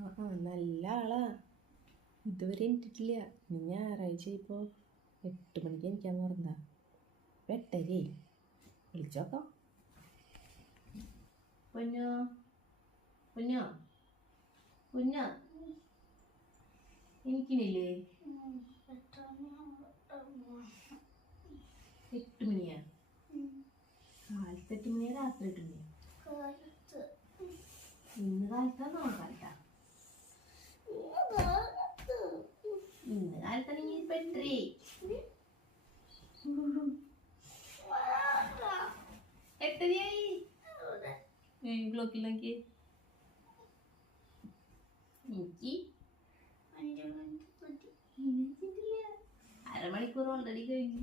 നല്ല ആളാ. ഇതുവരെ എണീറ്റിട്ടില്ല. നീ ഞായറാഴ്ച ഇപ്പോൾ 8 മണിക്ക് എനിക്കാന്ന് പറഞ്ഞാ 8:30. വിളിച്ചോക്കാം. പൊന്നോ പൊന്നോ കുഞ്ഞോ എനിക്കിനില്ലേ 8 മണിയാ? കാലത്ത് 8 മണിയാ രാത്രി 8 മണിയാ? ഇന്ന് കാലത്താണോ? കാലത്താ. ഇന്ന് കാലത്താണെങ്കിൽ ഇപ്പൊ 8:30 ബ്ലോക്കിൽ നോക്കി. എനിക്ക് 1/2 മണിക്കൂർ ഓൾറെഡി കഴിഞ്ഞു.